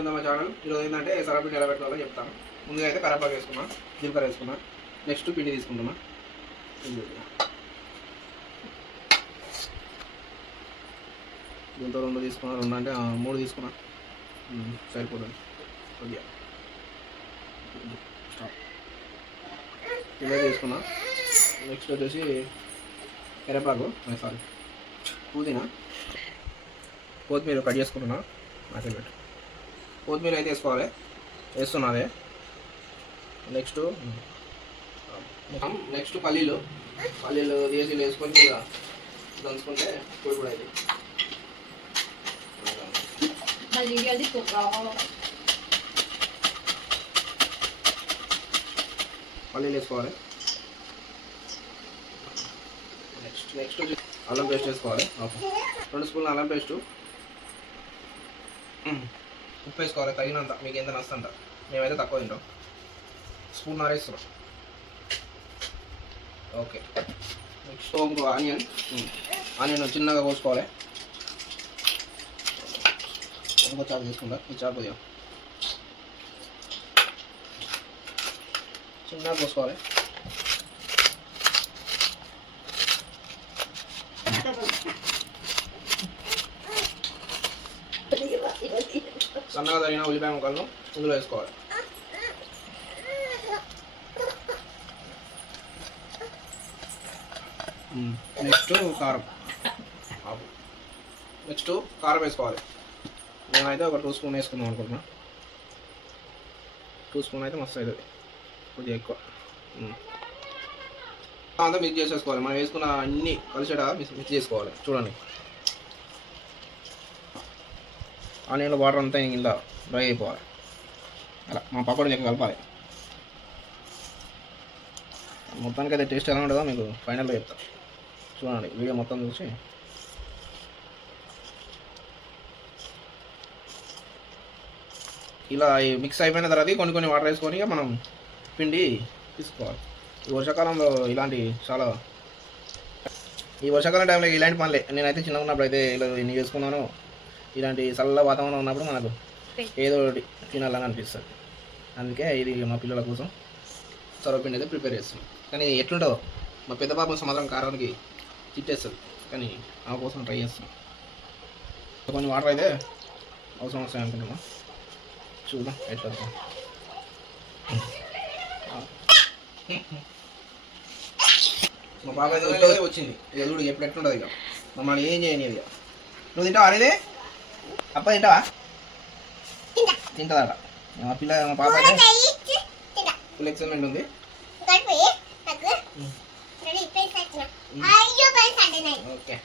ఉందా మా ఛానల్ ఈరోజు ఏంటంటే సరపిండి ఎలా పెట్టాలో చెప్తాను ముందుగా అయితే కరేపాకు వేసుకున్నా జీలకర్ర వేసుకున్నా నెక్స్ట్ పిండి తీసుకుంటున్నా దీంతో రెండు తీసుకున్నా రెండు అంటే మూడు తీసుకున్నా. సరిపోతుంది. కొద్దిగా ఇదే తీసుకున్నా. నెక్స్ట్ వచ్చేసి కరేపాకు. సారీ. పుదీనా. కొత్తిమీర కట్ చేసుకుంటున్నా. నాకే పెట్టు. కొత్తిమీర అయితే వేసుకోవాలి. వేస్తున్నదే నెక్స్ట్ నెక్స్ట్ పల్లీలు. పల్లీలు వేసి వేసుకొని దంచుకుంటే పొడి కూడా అది పల్లీలు వేసుకోవాలి. నెక్స్ట్ నెక్స్ట్ అల్లం పేస్ట్ వేసుకోవాలి. ఓకే. రెండు స్పూన్ల అల్లం పేస్టు. ఉప్పు వేసుకోవాలి తగినంత మీకు ఎంత నచ్చంత మేమైతే తక్కువ తింటాం. స్పూన్ ఆరేస్తున్నాం ఓకే. నెక్స్ట్ ఇంకో ఆనియన్ ఆనియన్ చిన్నగా కోసుకోవాలి. ఇంకో చాకు తీసుకుంటా. ఈ చాకు కొద్దిగా చిన్నగా కోసుకోవాలి. సన్నగా తగిన ఉల్లిపాయ ముక్కలను ఇందులో వేసుకోవాలి. నెక్స్ట్ కారం. నెక్స్ట్ కారం వేసుకోవాలి. నేనైతే ఒక టూ స్పూన్ వేసుకుందాం అనుకుంటున్నా. టూ స్పూన్ అయితే మస్తు అవుతుంది కొద్దిగా ఎక్కువ. అంతా మిక్స్ చేసేసుకోవాలి. మనం వేసుకున్న అన్ని కలిసేట మిక్స్ మిక్స్ చేసుకోవాలి. చూడండి. ఆనియన్లో వాటర్ అంతా ఇలా డ్రై అయిపోవాలి. అలా మా పకోడీ లెక్క కలపాలి. మొత్తానికి అయితే టేస్ట్ ఎలా ఉంటుందో మీకు ఫైనల్గా చెప్తా. చూడండి వీడియో మొత్తం చూసి. ఇలా మిక్స్ అయిపోయిన తర్వాత కొన్ని కొన్ని వాటర్ వేసుకొని మనం పిండి తీసుకోవాలి. ఈ వర్షాకాలంలో ఇలాంటి చాలా ఈ వర్షాకాలం టైంలో ఇలాంటి పనులే. నేనైతే చిన్నగా ఉన్నప్పుడు అయితే ఇలా ఎన్ని చేసుకున్నాను. ఇలాంటి చల్ల వాతావరణం ఉన్నప్పుడు మనకు ఏదో ఒకటి తినాలని అనిపిస్తుంది. అందుకే ఇది మా పిల్లల కోసం సర్వపిండి అయితే ప్రిపేర్ చేస్తున్నాం. కానీ ఎట్లుంటుందో మా పెద్ద పాప సంవత్సరం కారానికి తిట్టేస్తుంది. కానీ ఆ కోసం ట్రై చేస్తున్నాం. కొన్ని వాటర్ అయితే అవసరం వస్తాయి అనుకుంటున్నాం. చూద్దాం ఎట్లా. మా బాబాయ్ వచ్చింది. చూడు ఎప్పుడు ఎట్లుంటుంది ఇక. మమ్మల్ని ఏం చేయని ఇక. నువ్వు తింటావా అనేది? అప్ప తింటావా? తింటుందట మా పిల్ల మా పాప ఫుల్ ఎక్సైట్మెంట్ ఉంది. ఓకే.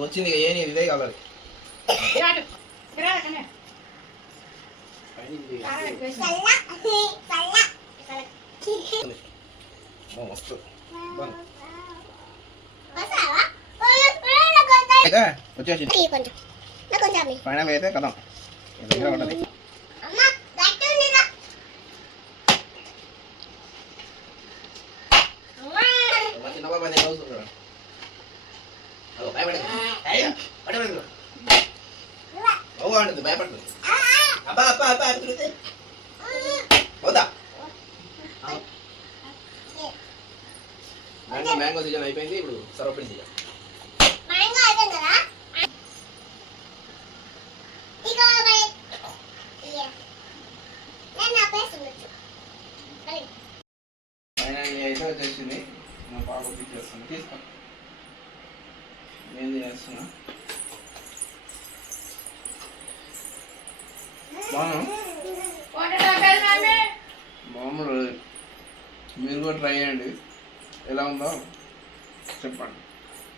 వచ్చింది ఇక ఏని ఇదే కావాలి. మస్తు వచ్చేసి ఫైనల్ అయితే దగ్గర ఉంటుంది భయపడుతుంది. అబ్బా, అబ్బా, అబ్బా, తిరుగుతుంది. పోదా మ్యాంగో మ్యాంగో సీజన్ అయిపోయింది ఇప్పుడు సర్వపిండి సీజన్ ఫైనల్ అయితే వచ్చేసింది మా పాప తీసేస్తుంది తీసుకో. నేను చేస్తున్నా. మామూలు మీరు కూడా ట్రై చేయండి. ఎలా ఉందో చెప్పండి.